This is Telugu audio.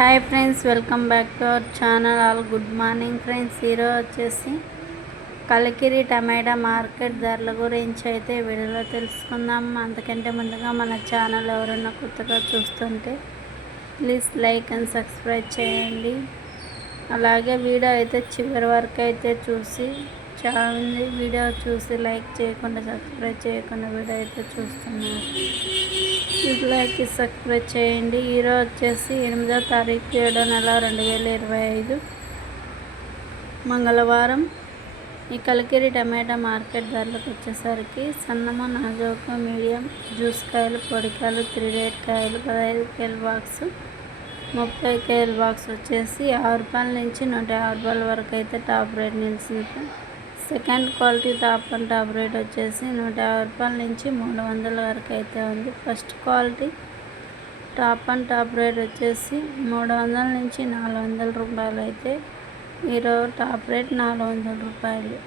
Hi friends welcome back to our channel. All good morning friends. ఈరోజు వచ్చేసి కలికిరి టమాటా మార్కెట్ ధరల గురించి అయితే వీడియోలో తెలుసుకుందాం. అంతకంటే ముందుగా మన ఛానల్ ఎవరైనా కొత్తగా చూస్తుంటే ప్లీజ్ లైక్ అండ్ సబ్స్క్రైబ్ చేయండి. అలాగే వీడియో అయితే చివరి వరకు అయితే చూసి చాలామంది వీడియో చూసి లైక్ చేయకుండా సబ్స్క్రైబ్ చేయకుండా వీడియో అయితే చూస్తున్నారు. ప్లీజ్ లైక్ సబ్స్క్రైబ్ చేయండి. ఈరోజు వచ్చేసి ఎనిమిదో తారీఖు ఏడో నెల రెండు వేల ఇరవై ఐదు. మంగళవారం ఈ కలికిరి టమాటా మార్కెట్ ధరలకు వచ్చేసరికి సన్నము నాజోకు మీడియం జ్యూస్ కాయలు పొడికాయలు త్రీ కాయలు పదహైదు కేల బాక్స్ ముప్పై కేల బాక్స్ వచ్చేసి ఆరు రూపాయల నుంచి నూట యాభై రూపాయల వరకు అయితే టాప్ రేట్ నిలిచింది. Second quality top and top rate వచ్చేసి నూట యాభై రూపాయల నుంచి మూడు వందల వరకు అయితే ఉంది. First quality top and top rate వచ్చేసి మూడు వందల నుంచి నాలుగు వందల రూపాయలు అయితే. ఈరోజు టాప్ రేట్ నాలుగు వందల రూపాయలు